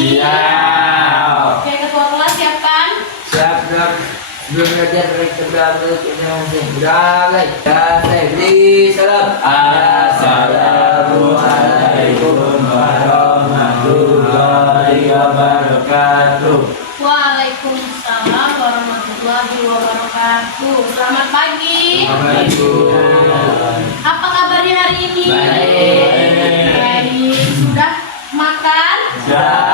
Siap. Oke, ketua kelas siapkan. Siap, siap. Sebelum belajar kita mulai. Beri salam. Assalamualaikum warahmatullahi wabarakatuh. Waalaikumsalam warahmatullahi wabarakatuh. Selamat pagi. Apa kabarnya hari ini? Baik. Sudah makan? Sudah.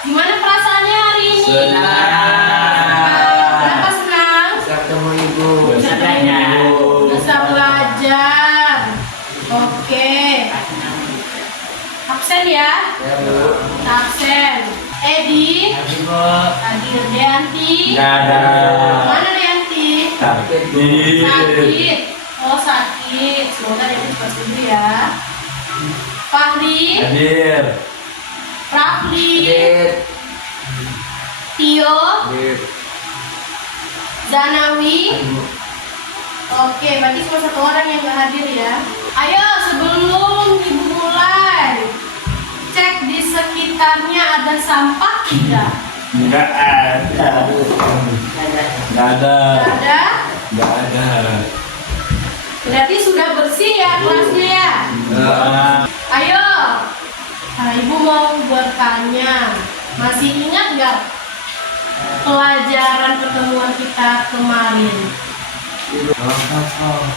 Gimana perasaannya hari ini? Kenapa senang? Bisa ketemu ibu. Bisa belajar. Oke. Absen ya? Ya, Bu. Absen. Edi. Hadir. Deanti. Mana Deanti? Sakit. Sakit. Oh, sakit. Semoga Deanti cepat sembuh ya. Fahri. Hadir. Rafli. Hadir. Tio. Hadir. Zanawi. Oke, berarti cuma satu orang yang nggak hadir ya. Ayo, sebelum ibu mulai, cek di sekitarnya ada sampah tidak? Enggak ada. Enggak ada. Nggak ada? Enggak ada. Berarti sudah bersih ya kelasnya ya? Ayo, ibu mau bertanya, masih ingat nggak pelajaran pertemuan kita kemarin?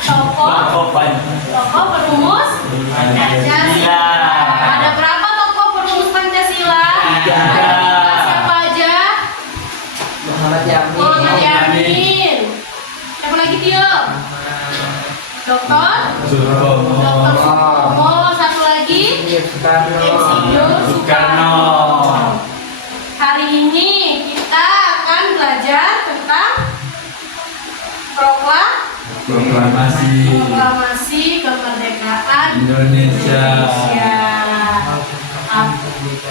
Tokoh perumus Pancasila. Ada berapa tokoh perumus Pancasila? Ada 3. Siapa aja? Muhammad Yamin. Muhammad Yamin. Siapa lagi Tio? Dokter Sutomo. Satu lagi Soekarno. Insinyur Soekarno. Hari ini kita akan belajar tentang proklamasi kemerdekaan Indonesia.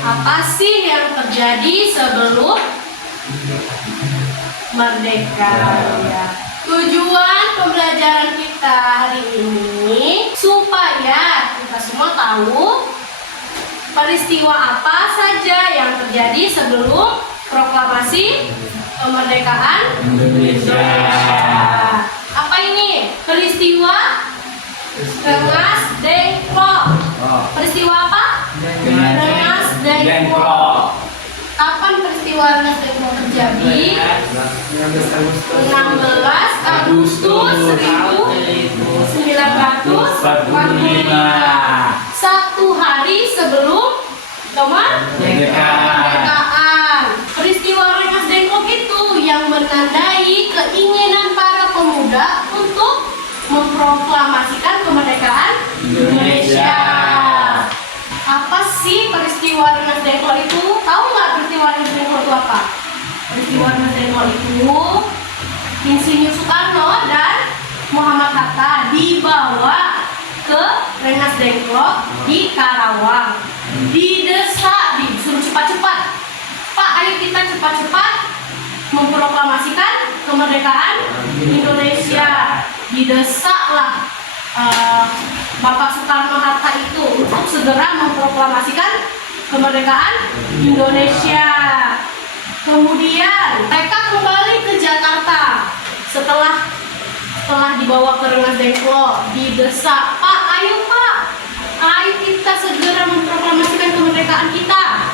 Apa sih yang terjadi sebelum merdeka? Ya. Tujuan pembelajaran kita hari ini supaya kita semua tahu peristiwa apa saja yang terjadi sebelum proklamasi kemerdekaan Indonesia. Apa ini? Peristiwa Rengas Dengklok. Peristiwa apa? Rengas Dengklok. Kapan peristiwa Rengas Dengklok terjadi? 16 Agustus 1945. Satu hari sebelum kemerdekaan. Peristiwa Rengas Dengklok itu yang menandai keinginan para pemuda untuk memproklamasikan kemerdekaan Indonesia. Apa sih peristiwa Rengas Dengklok itu? Tahu nggak peristiwa Rengas Dengklok itu apa? Peristiwa Rengas Dengklok itu Insinyur Soekarno dan Muhammad Hatta dibawa ke Rengas Dengklok di Karawang. Didesak, disuruh cepat-cepat. Pak, ayo kita cepat-cepat memproklamasikan kemerdekaan Indonesia. Didesaklah Bapak Soekarno Hatta itu untuk segera memproklamasikan kemerdekaan Indonesia. Kemudian mereka kembali ke Jakarta setelah dibawa ke Rengas Dengklok. Didesak, Pak, ayo kita segera memproklamasikan kemerdekaan kita.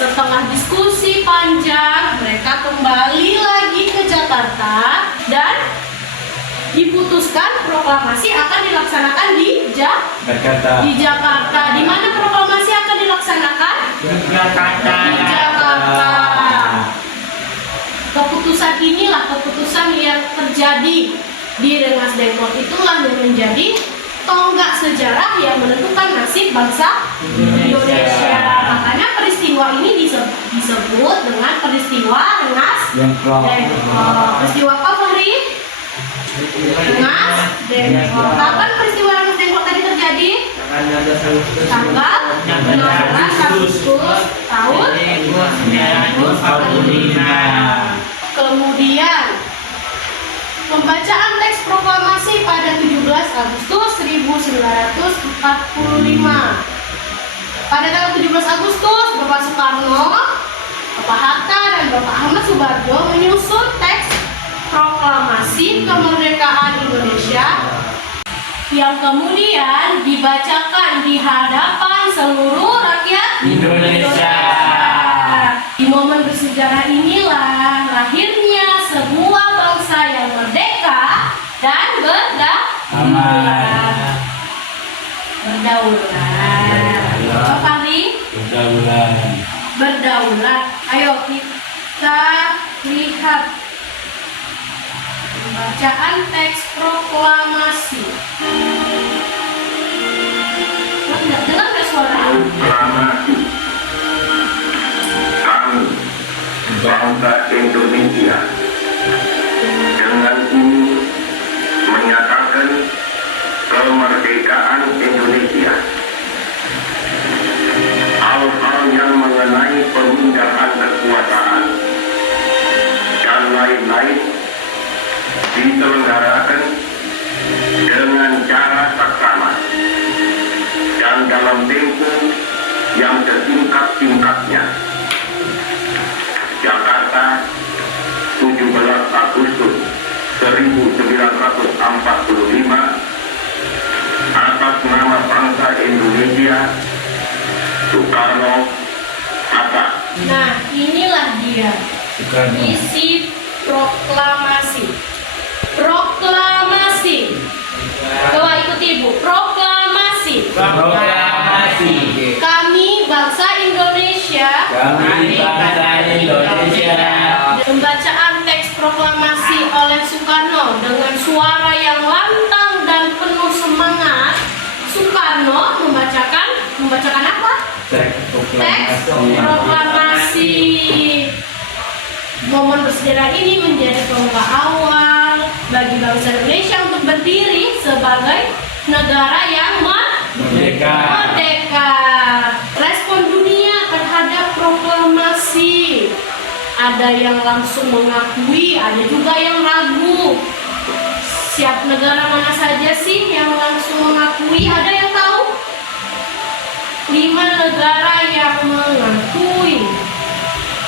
Setelah diskusi panjang, mereka kembali lagi ke Jakarta dan diputuskan proklamasi akan dilaksanakan di Jakarta. Di mana proklamasi akan dilaksanakan? Di Jakarta. Keputusan inilah keputusan yang terjadi di Rengas Dengklok, itulah yang menjadi tonggak sejarah yang menentukan nasib bangsa Indonesia. Makanya peristiwa ini disebut dengan peristiwa Rengas Dengklok. Peristiwa apa, Fahri? Rengas Dengklok. Kapan peristiwa Rengas Dengklok tadi terjadi? Tanggal 16 Agustus tahun 1945. Kemudian pembacaan teks proklamasi pada 17 Agustus 1945. Pada tanggal 17 Agustus, Bapak Soekarno, Bapak Hatta, dan Bapak Ahmad Soebarjo menyusun teks proklamasi kemerdekaan Indonesia yang kemudian dibacakan di hadapan seluruh rakyat Indonesia. Di momen bersejarah inilah lahirnya sebuah bangsa yang merdeka dan Aman. berdaulat. Apa Fahri? Berdaulat. Berdaulat. Ayo kita lihat bacaan teks proklamasi. Dengar nggak suara? Proklamasi. Kami, bangsa Indonesia, dengan ini menyatakan kemerdekaan Indonesia. Hal-hal yang mengenai pemindahan kekuasaan dan lain-lain diselenggarakan dengan cara saksama dan dalam tempo yang setingkat-tingkatnya. Jakarta, 17 Agustus 1945, atas nama bangsa Indonesia, Soekarno, Hatta. Nah, inilah dia Soekarno. isi proklamasi. Proklamasi. Coba ikuti Ibu. Proklamasi. Proklamasi. Kami bangsa Indonesia. Kami bangsa Indonesia. Pembacaan teks proklamasi oleh Soekarno dengan suara yang lantang dan penuh semangat. Soekarno membacakan apa? Teks Teks proklamasi. proklamasi. Momen bersejarah ini menjadi pembuka awal bagi bangsa Indonesia untuk berdiri sebagai negara yang Merdeka. merdeka. Respon dunia terhadap proklamasi, ada yang langsung mengakui, ada juga yang ragu. Siap negara mana saja sih yang langsung mengakui? Ada yang tahu? 5 negara yang mengakui.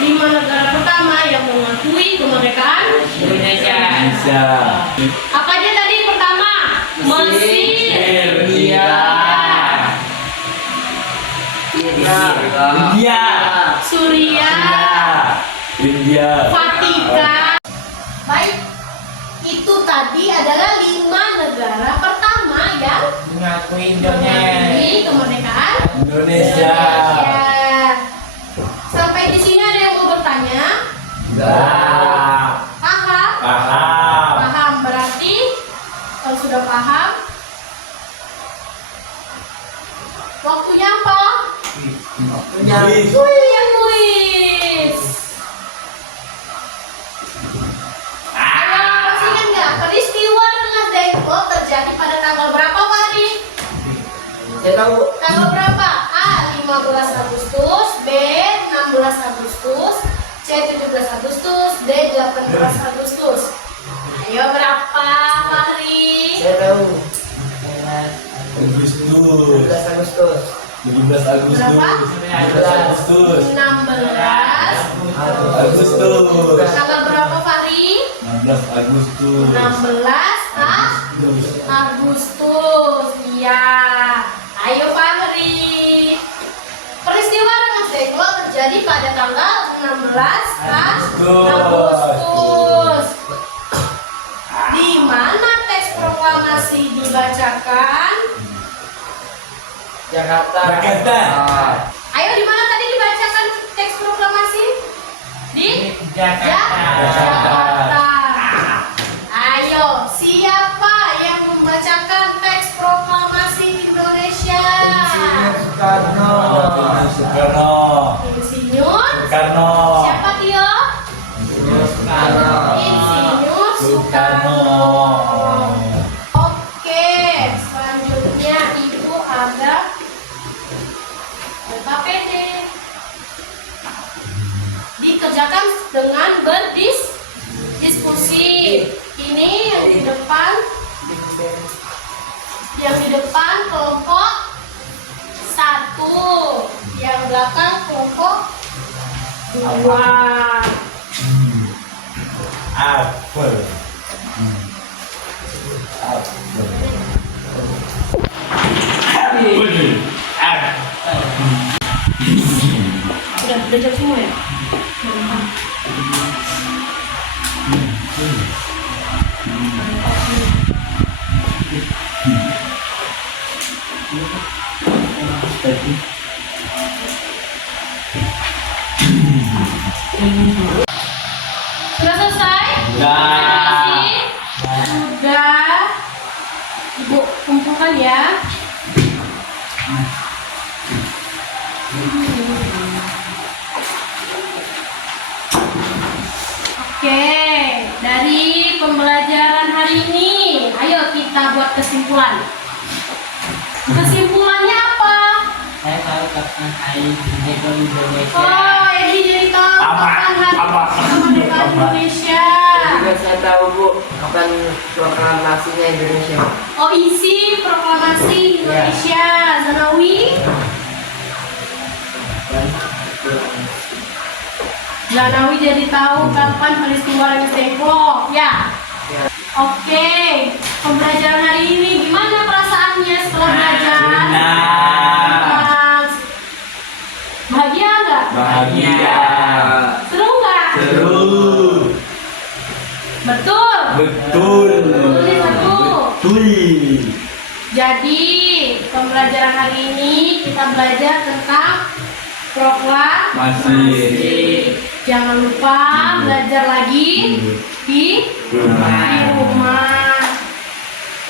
5 negara pertama yang mengakui kemerdekaan Indonesia. Indonesia. Apa aja tadi pertama? Mesir, India. India. Suriah, India. Vatikan. Baik, itu tadi adalah 5 negara pertama yang Mengakui mengakui kemerdekaan Indonesia. Sampai di sini ada yang mau bertanya? Dah. Paham? Paham. Paham, berarti kalau sudah paham, waktunya apa? Wih. Waktunya kuis. Ayo, masih ingat nggak? Peristiwa Rengas Dengklok terjadi pada tanggal berapa, Fahri? Saya tahu. Tanggal berapa? A. 15 Agustus, B. 16 Agustus, C. 17 Agustus, D. 18 Agustus. Ayo berapa, Fahri? Saya tahu. Agustus. 17 Agustus. 17 Agustus. Berapa? 17 Agustus. 16. Agustus. Tanggal berapa, Fahri? 16 Agustus. 16 Agustus. Iya. Ayo, Fahri. Peristiwa Rengas Dengklok terjadi pada tanggal 16 Agustus. Di mana teks proklamasi dibacakan? Jakarta. Jakarta. Ayo, di mana tadi dibacakan teks proklamasi? Di Jakarta. Ayo, siapa yang membacakan teks proklamasi Indonesia? Insinyur Soekarno. Soekarno. Insinyur. Soekarno. Siapa Tio? Insinyur Soekarno. Insinyur Soekarno. Oke, selanjutnya Ibu ada LKPD. Dikerjakan dengan berdiskusi. Ini yang di depan kelompok 1. Yang belakang kelompok 2. Apel. Apel. Udah belajar semua ya? Mantap. Sudah selesai? Sudah. Terima kasih. Sudah. Ibu kumpulkan ya. Oke, dari pembelajaran hari ini, ayo kita buat kesimpulan. Kesimpulannya apa? Saya tahu kapan hari kemerdekaan Indonesia. Oh, ini jadi tahu kapan hari kemerdekaan Indonesia. Juga saya tahu Bu, kapan proklamasinya Indonesia. Oh, isi proklamasi Indonesia. Zanawi. Zanawi jadi tahu kapan peristiwa Remis Dengklok, ya. Ya. Oke, pembelajaran hari ini gimana perasaannya setelah belajar? Senang. Bahagia nggak? Bahagia. Seru nggak? Seru. Betul. Betul. Betul, betul. Betul. Jadi pembelajaran hari ini kita belajar tentang proklamasi. Jangan lupa belajar lagi di rumah.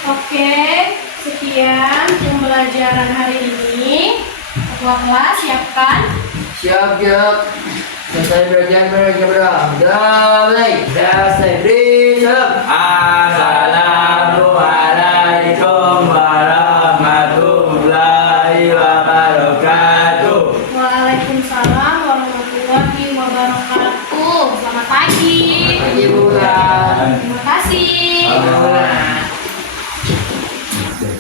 Oke, sekian pembelajaran hari ini. Ketua kelas siapkan. Siap, siap. Selesai belajar berapa? Udah mulai. Selesai beri. Ah.